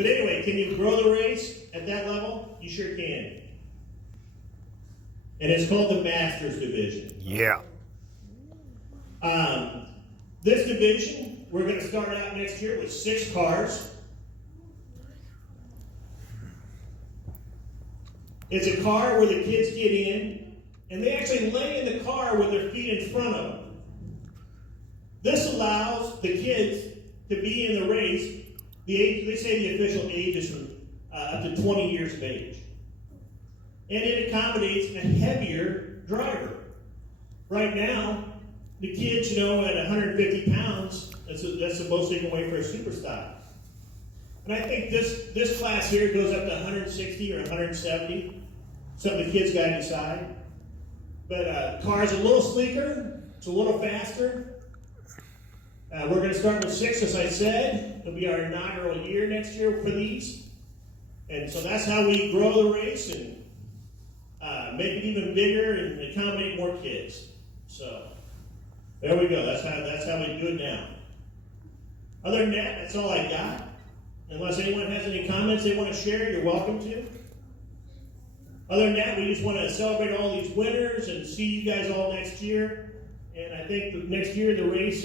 But anyway, can you grow the race at that level? You sure can. And it's called the Masters Division. Yeah. This division, we're going to start out next year with 6 cars. It's a car where the kids get in, and they actually lay in the car with their feet in front of them. This allows the kids to be in the race. The age, they say the official age is from up to 20 years of age. And it accommodates a heavier driver. Right now, the kids, at 150 pounds, that's the most they can weigh for a super stock. And I think this class here goes up to 160 or 170. Something the kids got to decide. But the car's a little sleeker. It's a little faster. We're going to start with 6, as I said. It'll be our inaugural year next year for these. And so that's how we grow the race and make it even bigger and accommodate more kids. So there we go. That's how we do it now. Other than that, that's all I got. Unless anyone has any comments they want to share, you're welcome to. Other than that, we just want to celebrate all these winners and see you guys all next year. And I think next year the race is